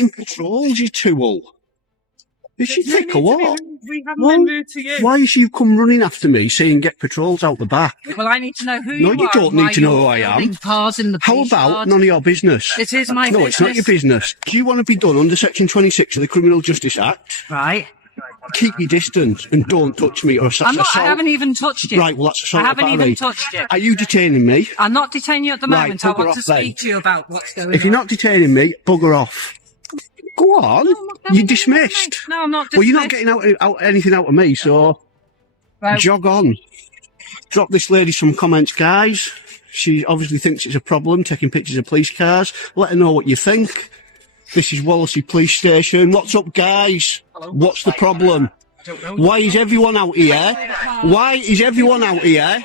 getting patrols, you tool. Is she thick or what? We haven't been rude to you. Why has you come running after me saying get patrols out the back? Well, I need to know who you are. No, you don't need to know who I am. Cars in the How about none of your business? It is my business. No, it's not your business. Do you want to be done under Section 26 of the Criminal Justice Act? Right. Keep your distance and don't touch me or assault. I haven't even touched you. Right, well, that's assault. I haven't even touched you. Are you detaining me? I'm not detaining you at the moment. Right, I want to speak to you about what's going on. If you're not detaining me, bugger off. Go on. You're dismissed. No, I'm not dismissed. Well, you're not getting anything out of me, so jog on. Drop this lady some comments, guys. She obviously thinks it's a problem, taking pictures of police cars. Let her know what you think. This is Wallasey Police Station. What's up, guys? Hello. What's the problem? I don't know. Why is everyone out here? Why is everyone out here?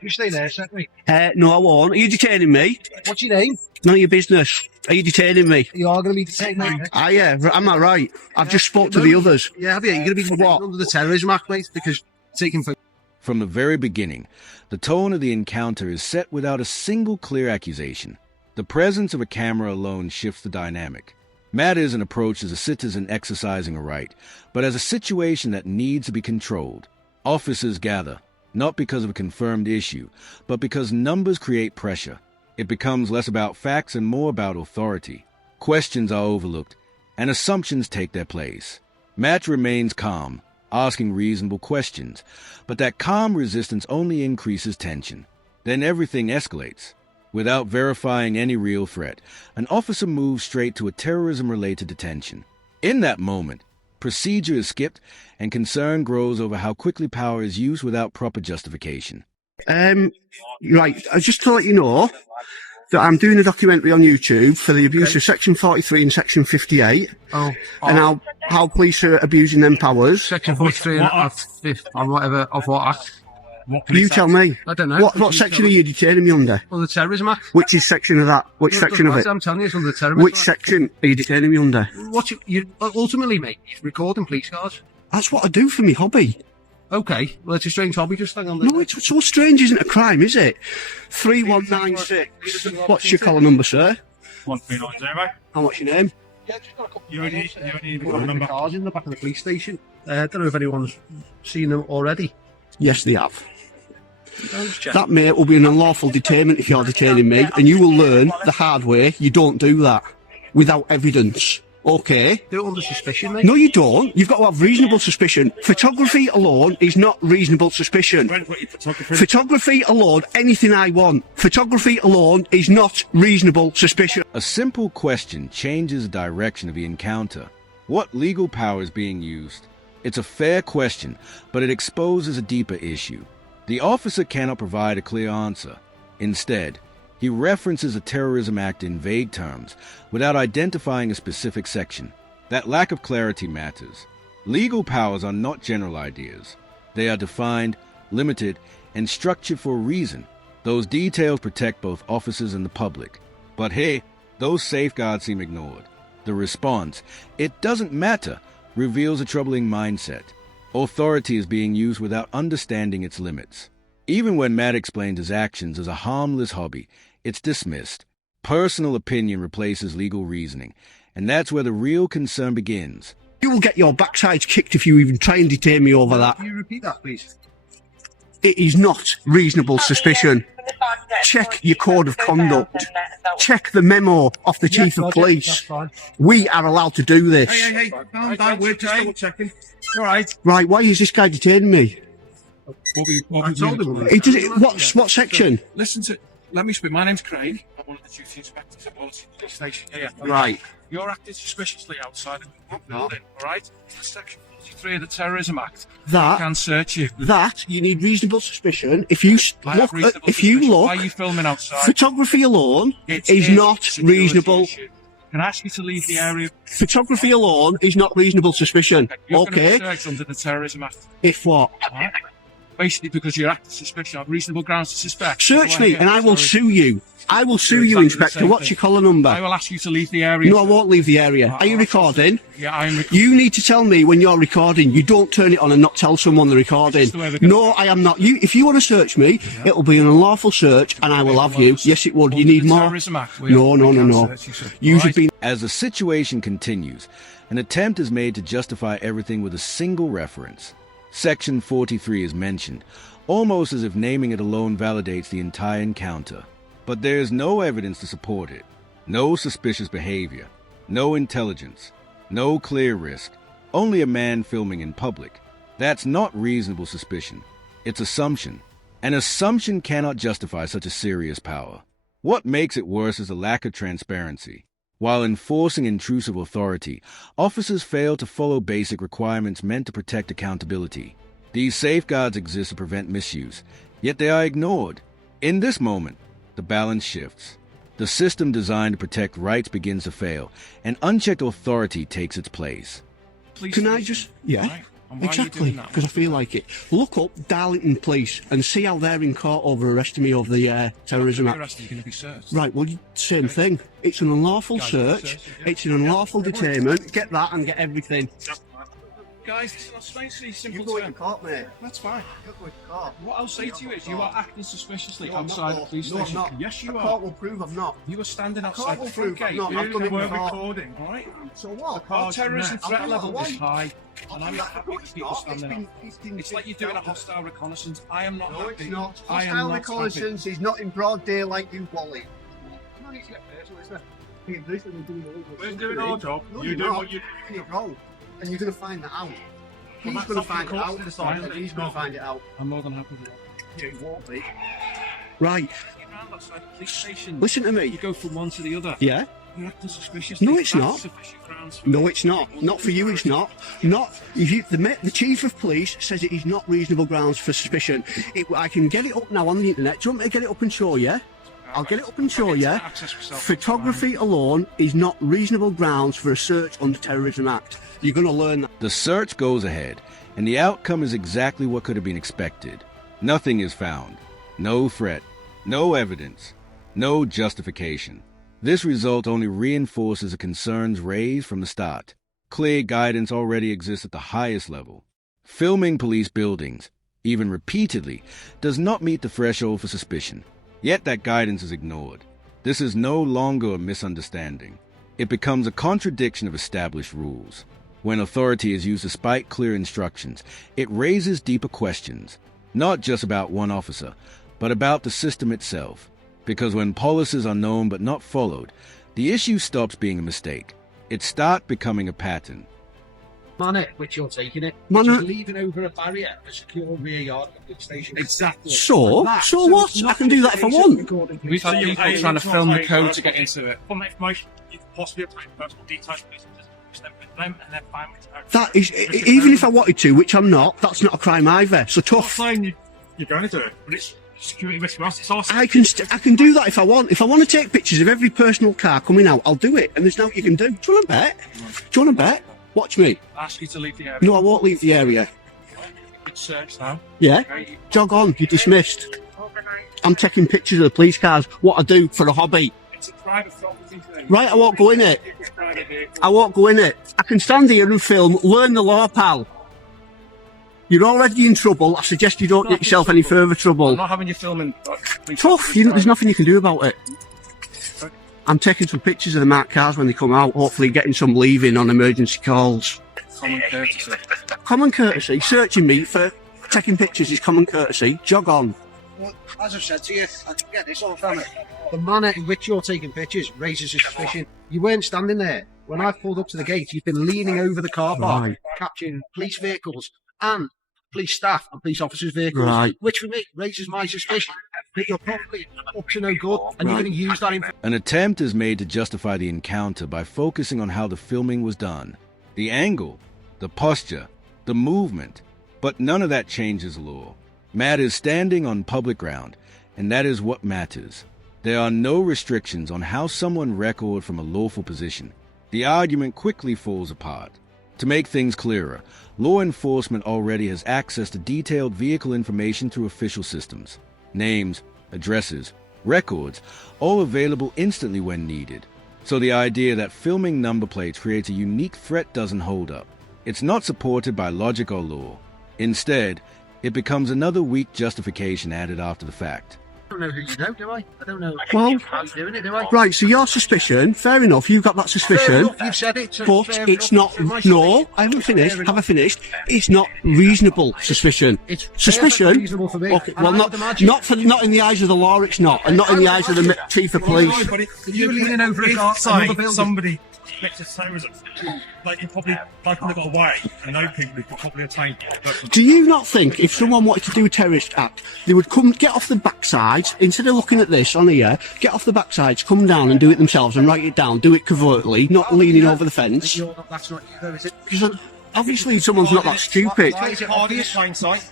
You stay there, certainly. No, I won't. Are you detaining me? What's your name? None of your business. Are you detaining me? You are going to be detained, mate. Ah, yeah. Am I right? I've just spoke to the others. Yeah, have you? You're going to be detained under the Terrorism Act, mate, because taking for... From the very beginning, the tone of the encounter is set without a single clear accusation. The presence of a camera alone shifts the dynamic. Matt isn't approached as a citizen exercising a right, but as a situation that needs to be controlled. Officers gather, not because of a confirmed issue, but because numbers create pressure. It becomes less about facts and more about authority. Questions are overlooked, and assumptions take their place. Matt remains calm, asking reasonable questions, but that calm resistance only increases tension. Then everything escalates. Without verifying any real threat, an officer moves straight to a terrorism-related detention. In that moment, procedure is skipped, and concern grows over how quickly power is used without proper justification. Right, just to let you know that I'm doing a documentary on YouTube for the abuse of Section 43 and Section 58, and how police are abusing them powers. Section 43 and whatever, of what act? You tell me. I don't know. What section are you detaining me under? Under the Terrorism Act. Which is section of that? Which section of it? I'm telling you, it's under the Terrorism Act. Which section are you detaining me under? Ultimately, mate, you're recording police cars. That's what I do for my hobby. Okay, well, it's a strange hobby, just hang on. No, it's so strange isn't a crime, is it? 3196. What's your collar number, sir? 1390. And what's your name? Yeah, just got a couple You only need of number. cars in the back of the police station. I don't know if anyone's seen them already. Yes, they have. That, mate, will be an unlawful detainment if you're detaining me, and you will learn the hard way you don't do that without evidence. Okay? Do it under suspicion, mate. No, you don't. You've got to have reasonable suspicion. Photography alone is not reasonable suspicion. Photography alone, anything I want. Photography alone is not reasonable suspicion. A simple question changes the direction of the encounter. What legal power is being used? It's a fair question, but it exposes a deeper issue. The officer cannot provide a clear answer. Instead, he references a terrorism act in vague terms, without identifying a specific section. That lack of clarity matters. Legal powers are not general ideas. They are defined, limited, and structured for a reason. Those details protect both officers and the public. But hey, those safeguards seem ignored. The response, "It doesn't matter," reveals a troubling mindset. Authority is being used without understanding its limits. Even when Matt explains his actions as a harmless hobby, it's dismissed. Personal opinion replaces legal reasoning, and that's where the real concern begins. You will get your backsides kicked if you even try and detain me over that. Can you repeat that, please? It is not reasonable suspicion. Check your code of conduct. Check the memo of the Chief of Police. That's fine. We are allowed to do this. Hey, calm down, we're just double checking. All right. Right, why is this guy detaining me? I told him. He did it, what section? Let me speak. My name's Craig. I'm one of the duty inspectors at Wallasey Police Station here. Right. You're acting suspiciously outside of the building, all right? It's Section 43 of the Terrorism Act. That I can search you. That you need reasonable suspicion. If you look, Why are you filming outside? photography alone is not reasonable. Can I ask you to leave the area? Photography alone is not reasonable suspicion. You're Okay. going to be searched under the Terrorism Act. If what? All right? Basically, because you're acting suspicious, you have reasonable grounds to suspect. Search me and I will sue you. I will sue you, exactly the Inspector. same What's thing. your collar number? I will ask you to leave the area. No, I won't leave the area. Are you recording? Yeah, I am recording. You need to tell me when you're recording. You don't turn it on and not tell someone they're recording. That's the way we're gonna No, I am not. If you want to search me, it'll be an unlawful search and I will have you. Yes, it would. You need the more? Terrorism Act, No. You should be... As the situation continues, an attempt is made to justify everything with a single reference. Section 43 is mentioned, almost as if naming it alone validates the entire encounter. But there is no evidence to support it. No suspicious behavior. No intelligence. No clear risk. Only a man filming in public. That's not reasonable suspicion. It's assumption. An assumption cannot justify such a serious power. What makes it worse is the lack of transparency. While enforcing intrusive authority, officers fail to follow basic requirements meant to protect accountability. These safeguards exist to prevent misuse, yet they are ignored. In this moment, the balance shifts. The system designed to protect rights begins to fail, and unchecked authority takes its place. Police Can I station. just... Yeah. Right. And why are you Exactly, doing that? because I feel like it. Look up Darlington Police and see how they're in court over arresting me over the Terrorism You're Act. arrested, you're going to be searched. Right, well, same thing. It's an unlawful search. It's an unlawful detainment. Get that and get everything. Guys, this is not strangely simple You go to term. court, mate. That's fine. You go to court. What I'll say to you is you are acting suspiciously No, I'm outside not. the police No, I'm station. not. Yes, you The are. court will prove I'm not. You were standing court outside will the front prove I'm gate. not. I've done it We're before. recording, all right? So what? Our terrorism I'll threat do level what I is want. high, and I'm not happy with people standing up. It's like you're doing a hostile reconnaissance. I am not No, happy. it's not. I am Hostile not reconnaissance is not in broad daylight, you Wally. We're doing our job. No, You you're do not. what you. You're wrong. And you're going to find that out. He's that's going up to to find the it courts out. to decide. And he's going to find it out. I'm more than happy with that. Yeah, he won't be. Right. You're around outside the police station. Listen to You me. go from one to the other. Yeah? You're acting suspiciously. No, it's That's not. sufficient grounds for No, it's not. Not for you, it's not. Not if you, the chief of police says it is not reasonable grounds for suspicion. I can get it up now on the internet. Do you want me to get it up and show you? I'll get it up and show you. access yourself. Photography alone is not reasonable grounds for a search under Terrorism Act. You're going to learn that. The search goes ahead, and the outcome is exactly what could have been expected. Nothing is found. No threat. No evidence. No justification. This result only reinforces the concerns raised from the start. Clear guidance already exists at the highest level. Filming police buildings, even repeatedly, does not meet the threshold for suspicion. Yet that guidance is ignored. This is no longer a misunderstanding. It becomes a contradiction of established rules. When authority is used despite clear instructions, it raises deeper questions, not just about one officer, but about the system itself. Because when policies are known but not followed, the issue stops being a mistake. It starts becoming a pattern. Manner which you're taking it. Manner- Which is leaving over a barrier, a secure rear yard of the police station. Exactly. So what? I can do that if I want. We've had people trying to film the code to get into it. From that information, you could possibly obtain personal details from them and then find which That is, even if I wanted to, which I'm not, that's not a crime either. So not tough. saying you're going to do it, but it's security risk for us. It's also I can do that if I want. If I want to take pictures of every personal car coming out, I'll do it. And there's nothing you can do. Do you want to bet? Do you want to bet? Watch me. Ask you to leave the area. No, I won't leave the area. Good search now. Yeah? Okay. Jog on. You're dismissed. I'm taking pictures of the police cars. What I do for a hobby. it's a private property thing. Right, I won't go in it. It's private vehicle. I won't go in it. I can stand here and film. Learn the law, pal. You're already in trouble. I suggest you don't get yourself any further I'm trouble. not having you filming. Tough. There's nothing you can do about it. I'm taking some pictures of the marked cars when they come out, hopefully getting some leaving on emergency calls. Common courtesy. Common courtesy. Searching me for taking pictures is common courtesy. Jog on. Well, as I've said to you, I can get this all from it. The manner in which you're taking pictures raises a suspicion. You weren't standing there. When I pulled up to the gate, you've been leaning over the car park, Right. capturing police vehicles and police staff and police officers' vehicles, Right. which for me raises my suspicion that you're probably up to no good and you're Right. going to use that information. An attempt is made to justify the encounter by focusing on how the filming was done, the angle, the posture, the movement, but none of that changes the law. Matt is standing on public ground, and that is what matters. There are no restrictions on how someone record from a lawful position. The argument quickly falls apart. To make things clearer, law enforcement already has access to detailed vehicle information through official systems. Names, addresses, records, all available instantly when needed. So the idea that filming number plates creates a unique threat doesn't hold up. It's not supported by logic or law. Instead, it becomes another weak justification added after the fact. I don't know who you know, do I? I don't know Well, how you're doing it, do I? right, so your suspicion, fair enough, you've got that Fair suspicion, enough, you've said it. So but fair it's enough. not, no, I haven't finished, Fair have I enough. finished? It's not reasonable suspicion. It's perfectly Suspicion, reasonable for me. okay, And well, I not, would imagine- not in the eyes of the law, it's not, and not in the eyes of the chief of police. You're leaning over a guard, Say another building. somebody next to terrorism, they can probably, they could have got away, and no people who could probably attain. Do you not think if someone wanted to do a terrorist act, they would come, get off the backside, instead of looking at this on here, get off the backsides, come down and do it themselves and write it down, do it covertly, not leaning over the fence? That's not you, though, is it? Because obviously someone's not that stupid. Why is it obvious? Plain sight.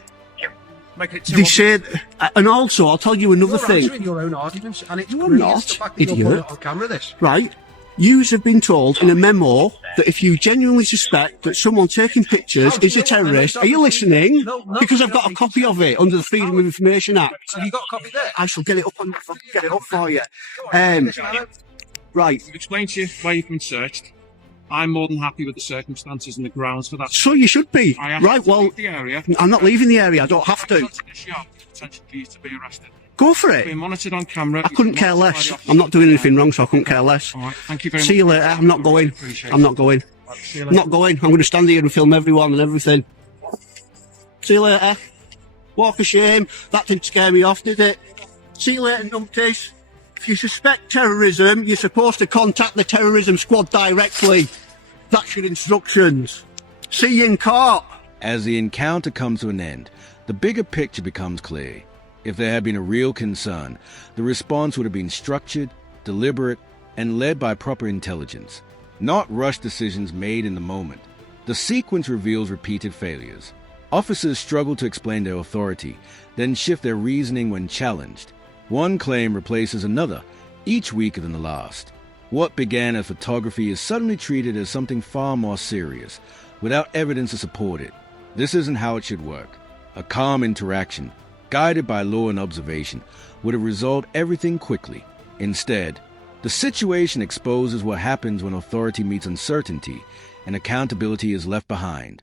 Make it too They obvious. say, and also I'll tell you another You're thing, answering your own arguments, and it's No, I'm brilliant, not, the fact that you're idiot. putting it on camera, this. right? Yous have been told in a memo that if you genuinely suspect that someone taking pictures is a terrorist, are you listening? Because I've got a copy of it under the Freedom of Information Act. Have you got a copy there? I shall get it up for you. Right. I've explained to you where you've been searched. I'm more than happy with the circumstances and the grounds for that. So you should be. I asked Right, you to well, leave the area. I'm not leaving the area, I don't have to. Potential for you to be arrested. Go for Being it. monitored on camera. I couldn't care less. I'm not doing anything wrong, so I couldn't care less. All right, thank you very much. See you later. I'm not going. Appreciate I'm it. not going. See you I'm later. not going. I'm going to stand here and film everyone and everything. See you later. Walk of shame. That didn't scare me off, did it? See you later, numpties. If you suspect terrorism, you're supposed to contact the terrorism squad directly. That's your instructions. See you in court. As the encounter comes to an end, the bigger picture becomes clear. If there had been a real concern, the response would have been structured, deliberate, and led by proper intelligence, not rushed decisions made in the moment. The sequence reveals repeated failures. Officers struggle to explain their authority, then shift their reasoning when challenged. One claim replaces another, each weaker than the last. What began as photography is suddenly treated as something far more serious, without evidence to support it. This isn't how it should work. A calm interaction, guided by law and observation, would have resolved everything quickly. Instead, the situation exposes what happens when authority meets uncertainty and accountability is left behind.